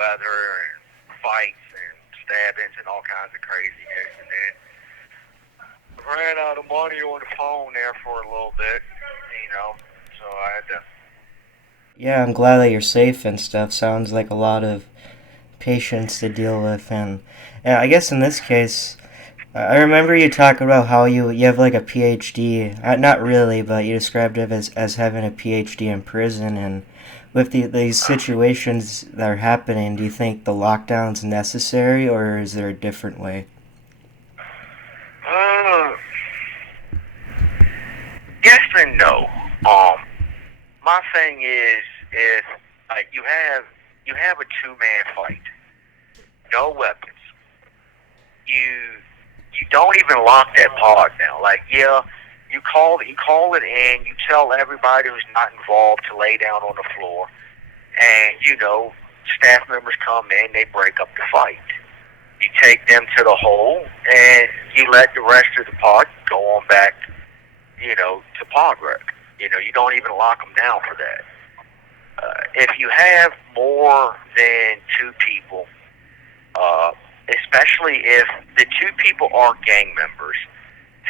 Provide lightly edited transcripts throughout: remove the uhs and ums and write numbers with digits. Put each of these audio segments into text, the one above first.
weather and fights and stabbings and all kinds of craziness. And then I ran out of money on the phone there for a little bit, so I had to. Yeah, I'm glad that you're safe and stuff. Sounds like a lot of patience to deal with, and yeah, I guess in this case, I remember you talking about how you have like a PhD. Not really, but you described it as having a PhD in prison. And with these situations that are happening, do you think the lockdown's necessary, or is there a different way? Uh, yes and no. Um, my thing is like you have a two-man fight, no weapons. You don't even lock that pod down. Like, yeah, you call it in. You tell everybody who's not involved to lay down on the floor, and staff members come in. They break up the fight. You take them to the hole, and you let the rest of the pod go on back, to pod wreck. You don't even lock them down for that. If you have more than two people, uh, especially if the two people are gang members,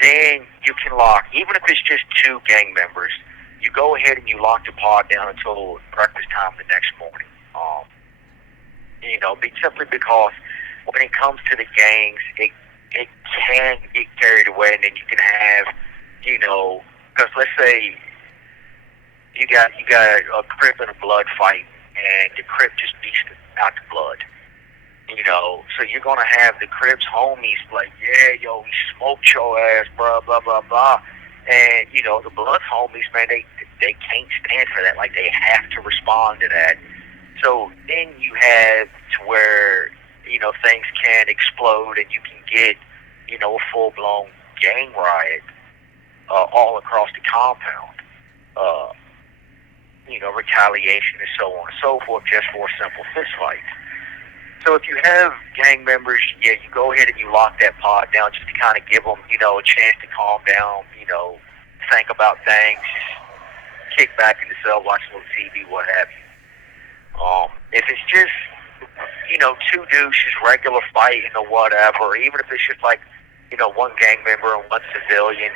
then you can lock, even if it's just two gang members, you go ahead and you lock the pod down until breakfast time the next morning. Simply because when it comes to the gangs, it can get carried away, and then you can have, because let's say you got a Crip and a Blood fight, and the Crip just beats out the Blood. So you're gonna have the Crips homies like, yeah, yo, he smoked your ass, blah blah blah blah, and the Blood homies, man, they can't stand for that. Like, they have to respond to that. So then you have to where things can explode, and you can get a full blown gang riot all across the compound. Uh, Retaliation and so on and so forth, just for a simple fist fight. So if you have gang members, yeah, you go ahead and you lock that pod down just to kind of give them, a chance to calm down, think about things, just kick back in the cell, watch a little TV, what have you. If it's just, two dudes just regular fighting or whatever, even if it's just like, one gang member and one civilian,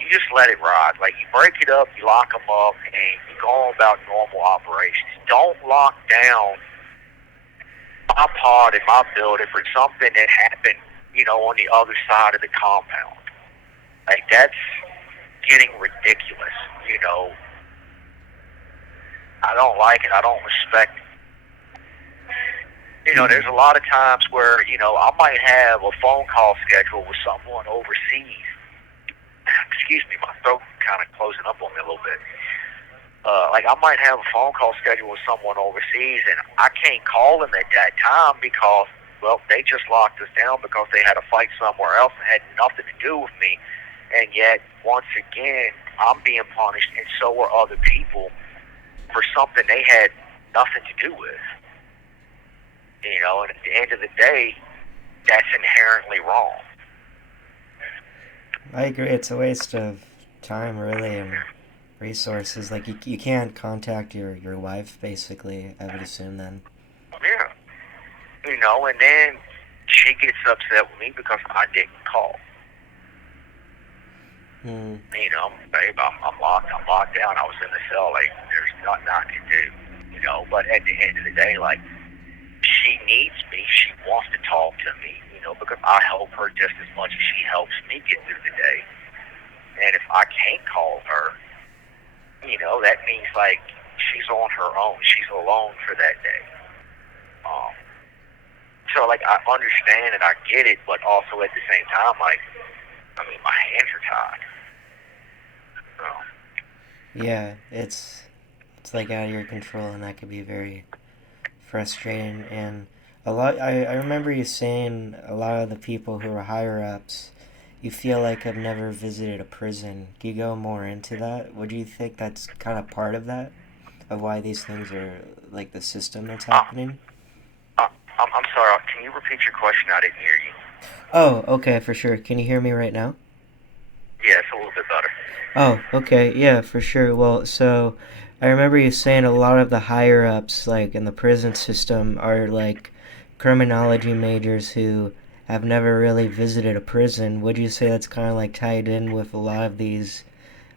you just let it ride. Like, you break it up, you lock them up, and you go on about normal operations. Don't lock down my pod in my building for something that happened, on the other side of the compound. Like, that's getting ridiculous. I don't like it. I don't respect it. There's a lot of times where, I might have a phone call scheduled with someone overseas. Excuse me, my throat kind of closing up on me a little bit. Like, I might have a phone call scheduled with someone overseas, and I can't call them at that time because, well, they just locked us down because they had a fight somewhere else and had nothing to do with me. And yet, once again, I'm being punished, and so are other people for something they had nothing to do with. And at the end of the day, that's inherently wrong. I agree. It's a waste of time, really, and resources. Like, you can't contact your wife, basically, I would assume then. Yeah. And then she gets upset with me because I didn't call. Hmm. Babe, I'm locked down. I was in the cell. Like, there's nothing I can do. But at the end of the day, like, she needs me. She wants to talk to me, because I help her just as much as she helps me get through the day. And if I can't call her, that means, like, she's on her own. She's alone for that day. Um, so, like, I understand and I get it, but also at the same time, like, I mean, my hands are tied. So, Yeah, it's like out of your control, and that could be very frustrating. And I remember you saying a lot of the people who are higher ups, you feel like have never visited a prison. Can you go more into that? What do you think that's kind of part of that, of why these things are like the system that's uh, happening? I'm sorry. Can you repeat your question? I didn't hear you. Oh, okay, for sure. Can you hear me right now? Yeah, it's a little bit better. Oh, okay, yeah, for sure. Well, so I remember you saying a lot of the higher ups, like in the prison system, are like criminology majors who have never really visited a prison. Would you say that's kind of like tied in with a lot of these,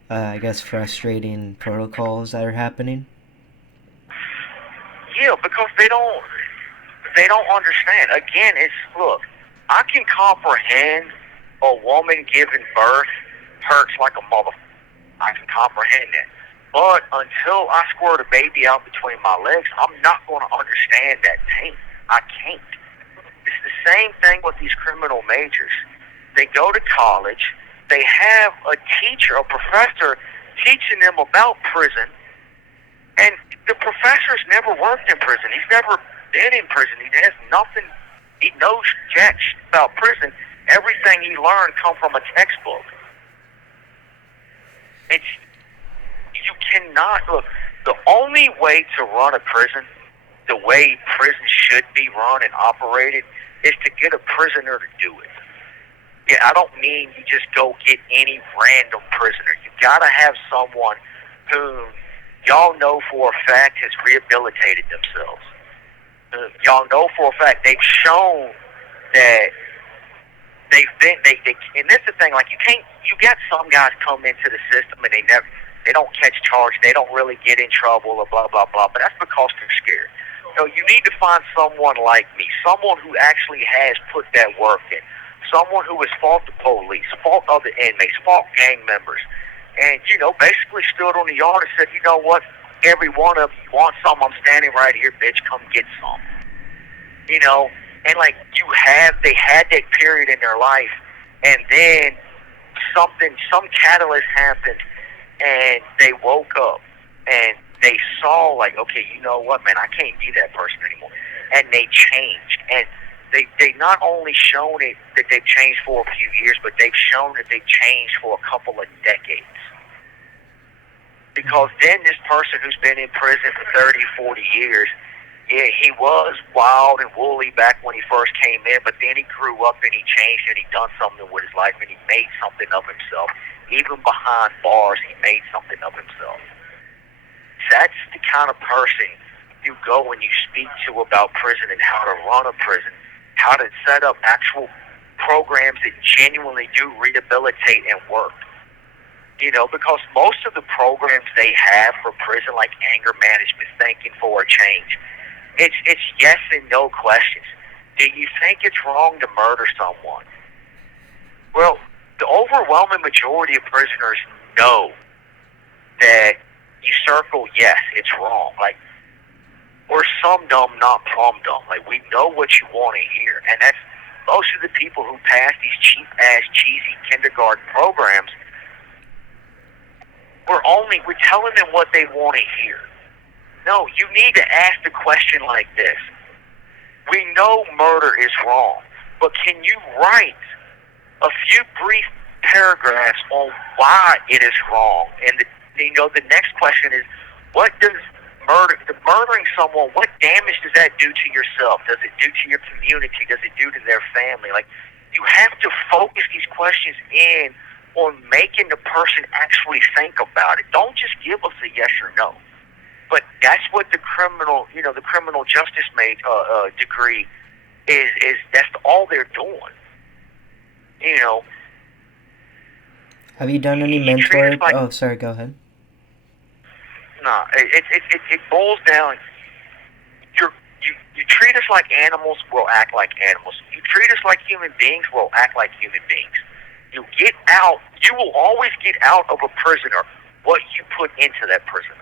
I guess, frustrating protocols that are happening? Yeah, because they don't understand. Again, it's look, I can comprehend a woman giving birth hurts like a mother. I can comprehend that. But until I squirt a baby out between my legs, I'm not going to understand that pain. I can't. It's the same thing with these criminal majors. They go to college, they have a teacher, a professor teaching them about prison, and the professor's never worked in prison. He's never been in prison. He has nothing. He knows jack about prison. Everything he learned come from a textbook. It's you cannot look. The only way to run a prison, the way prison should be run and operated, is to get a prisoner to do it. Yeah, I don't mean you just go get any random prisoner. You gotta have someone who y'all know for a fact has rehabilitated themselves. Y'all know for a fact they've shown that and this is the thing, like you got some guys come into the system and they don't catch charge, they don't really get in trouble or blah blah blah, but that's because they're scared. So you need to find someone like me, someone who actually has put that work in, someone who has fought the police, fought other inmates, fought gang members, and basically stood on the yard and said, you know what, every one of you want some, I'm standing right here, bitch, come get some. you know, and like they had that period in their life, and then some catalyst happened, and they woke up, and they saw like, okay, you know what, man, I can't be that person anymore, and they changed, and they not only shown it that they've changed for a few years, but they've shown that they've changed for a couple of decades. Because then this person who's been in prison for 30, 40 years, yeah, he was wild and woolly back when he first came in, but then he grew up and he changed and he done something with his life and he made something of himself. Even behind bars, he made something of himself. That's the kind of person you go and you speak to about prison and how to run a prison, how to set up actual programs that genuinely do rehabilitate and work. Because most of the programs they have for prison, like anger management, thinking for a change, it's yes and no questions. Do you think it's wrong to murder someone? Well, the overwhelming majority of prisoners know that you circle yes, it's wrong. Like, we're some dumb, not plumb dumb. Like, we know what you want to hear. And that's most of the people who pass these cheap-ass, cheesy kindergarten programs. We're telling them what they want to hear. No, you need to ask the question like this. We know murder is wrong, but can you write a few brief paragraphs on why it is wrong? And the next question is, what does murdering someone, what damage does that do to yourself? Does it do to your community? Does it do to their family? Like, you have to focus these questions in on making the person actually think about it. Don't just give us a yes or no. But that's what the criminal justice degree is. That's all they're doing. Have you done any mentoring? Oh, sorry, go ahead. No, it boils down. You treat us like animals, we'll act like animals. You treat us like human beings, we'll act like human beings. You will always get out of a prisoner what you put into that prisoner.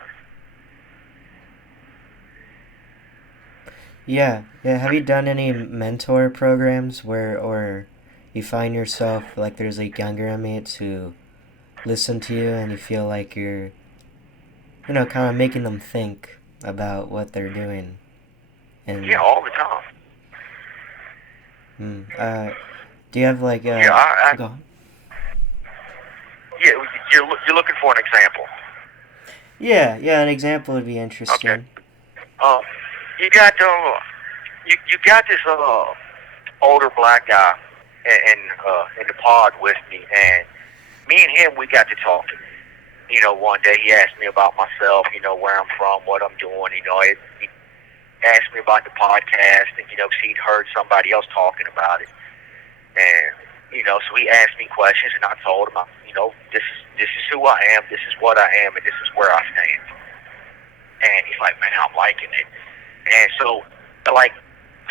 Yeah. Have you done any mentor programs or you find yourself like there's like younger inmates who listen to you and you feel like you're, kind of making them think about what they're doing? And yeah, all the time. do you have like yeah, go on. Yeah, you're looking for an example. Yeah, an example would be interesting. Okay. You got you got this older black guy in the pod with me, and me and him, we got to talking. one day he asked me about myself, where I'm from, what I'm doing. He asked me about the podcast, and 'cause he'd heard somebody else talking about it, and so he asked me questions, and I told him, this is who I am, this is what I am, and this is where I stand. And he's like, man, I'm liking it. And so, like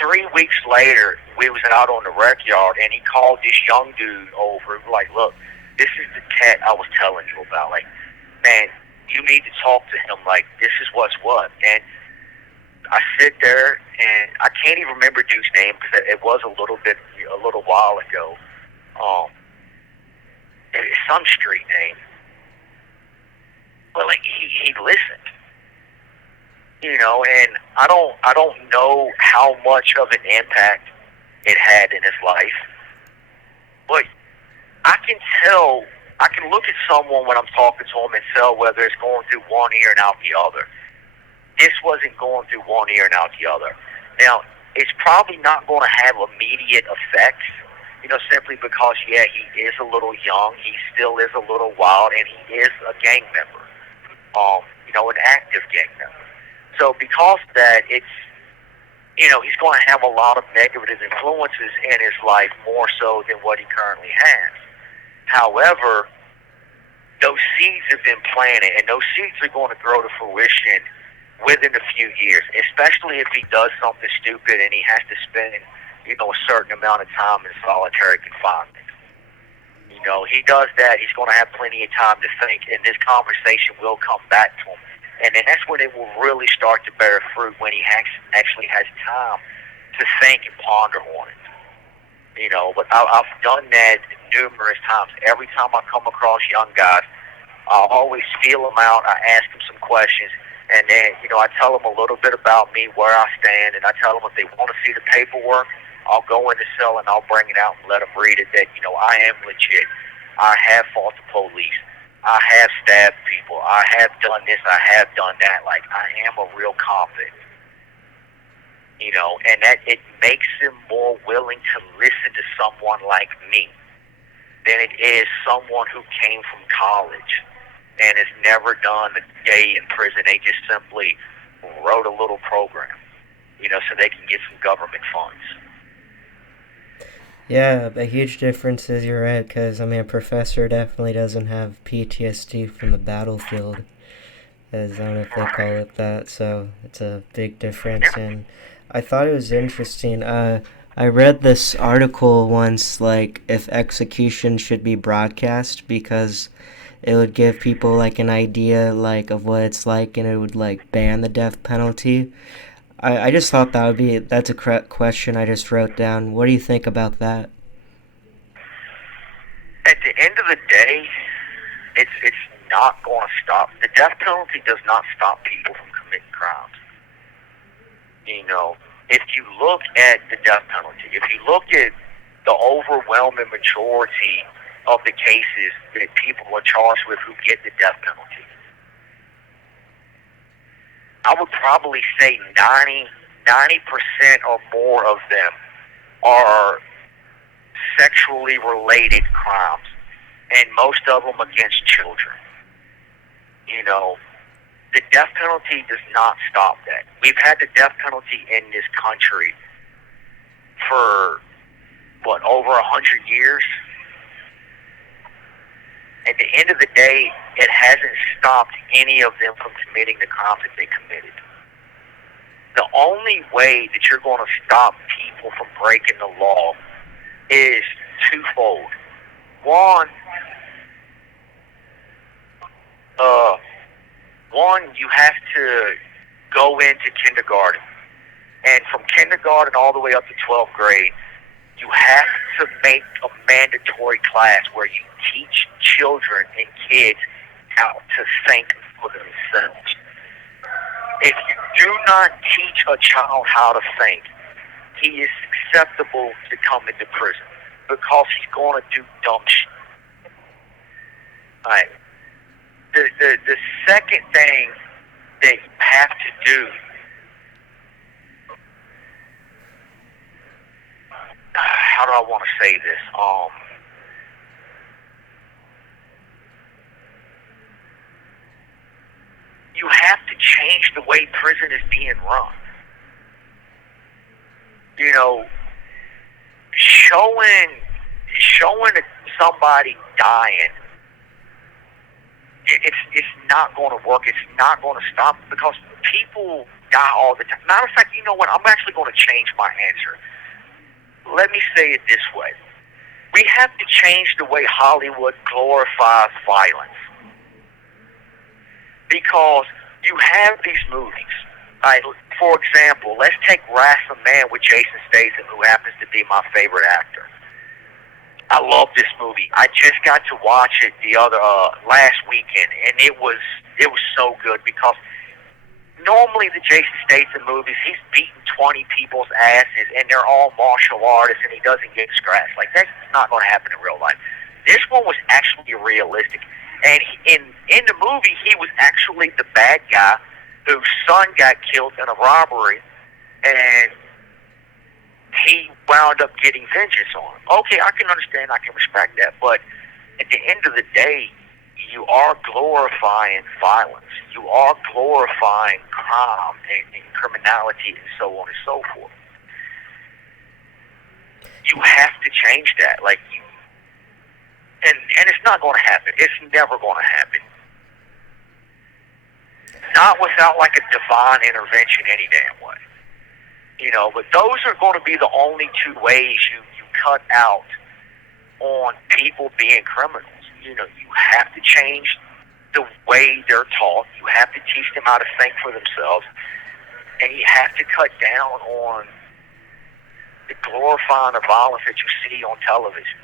3 weeks later, we was out on the rec yard, and he called this young dude over. Like, look, this is the cat I was telling you about. Like, man, you need to talk to him. Like, this is what's what. And I sit there, and I can't even remember dude's name because it was a little while ago. It's some street name, but like he listened. And I don't know how much of an impact it had in his life, but I can look at someone when I'm talking to them and tell whether it's going through one ear and out the other. This wasn't going through one ear and out the other. Now, it's probably not going to have immediate effects, simply because, yeah, he is a little young, he still is a little wild, and he is a gang member, an active gang member. So because of that, it's, he's going to have a lot of negative influences in his life, more so than what he currently has. However, those seeds have been planted, and those seeds are going to grow to fruition within a few years, especially if he does something stupid and he has to spend, a certain amount of time in solitary confinement. He does that, he's going to have plenty of time to think, and this conversation will come back to him. And then that's when it will really start to bear fruit, when he actually has time to think and ponder on it. But I've done that numerous times. Every time I come across young guys, I'll always feel them out. I ask them some questions, and then, I tell them a little bit about me, where I stand, and I tell them if they want to see the paperwork, I'll go in the cell and I'll bring it out and let them read it, that, I am legit. I have fought the police. I have stabbed people. I have done this. I have done that. Like, I am a real convict. And that it makes them more willing to listen to someone like me than it is someone who came from college and has never done a day in prison. They just simply wrote a little program, so they can get some government funds. Yeah, a huge difference is you're right, because, a professor definitely doesn't have PTSD from the battlefield, as I don't know if they call it that, so it's a big difference, and I thought it was interesting. I read this article once, like, if execution should be broadcast, because it would give people, like, an idea, like, of what it's like, and it would, like, ban the death penalty. I just thought that's a correct question I just wrote down. What do you think about that? At the end of the day, it's not going to stop. The death penalty does not stop people from committing crimes. If you look at the death penalty, if you look at the overwhelming majority of the cases that people are charged with who get the death penalty, I would probably say 90% or more of them are sexually related crimes, and most of them against children. The death penalty does not stop that. We've had the death penalty in this country for, over 100 years? At the end of the day, it hasn't stopped any of them from committing the crimes that they committed. The only way that you're going to stop people from breaking the law is twofold. One, you have to go into kindergarten. And from kindergarten all the way up to 12th grade, you have to make a mandatory class where you teach children and kids how to think for themselves. If you do not teach a child how to think, he is susceptible to come into prison because he's going to do dumb shit. All right. The second thing that you have to do, how do I want to say this? you have to change the way prison is being run. You know, showing somebody dying, it's not going to work. It's not going to stop because people die all the time. Matter of fact, you know what? I'm actually going to change my answer. Let me say it this way. We have to change the way Hollywood glorifies violence. Because you have these movies. Right? For example, let's take Wrath of Man with Jason Statham, who happens to be my favorite actor. I love this movie. I just got to watch it the other last weekend, and it was so good because normally the Jason Statham movies, he's beating 20 people's asses, and they're all martial artists, and he doesn't get scratched. Like, that's not going to happen in real life. This one was actually realistic. And in the movie, he was actually the bad guy whose son got killed in a robbery, and he wound up getting vengeance on him. Okay, I can understand, I can respect that, but at the end of the day, you are glorifying violence. You are glorifying crime and criminality and so on and so forth. You have to change that. Like, and it's not going to happen. It's never going to happen. Not without like a divine intervention any damn way. You know, but those are going to be the only two ways you cut out on people being criminals. You know, you have to change the way they're taught. You have to teach them how to think for themselves. And you have to cut down on the glorifying of violence that you see on television.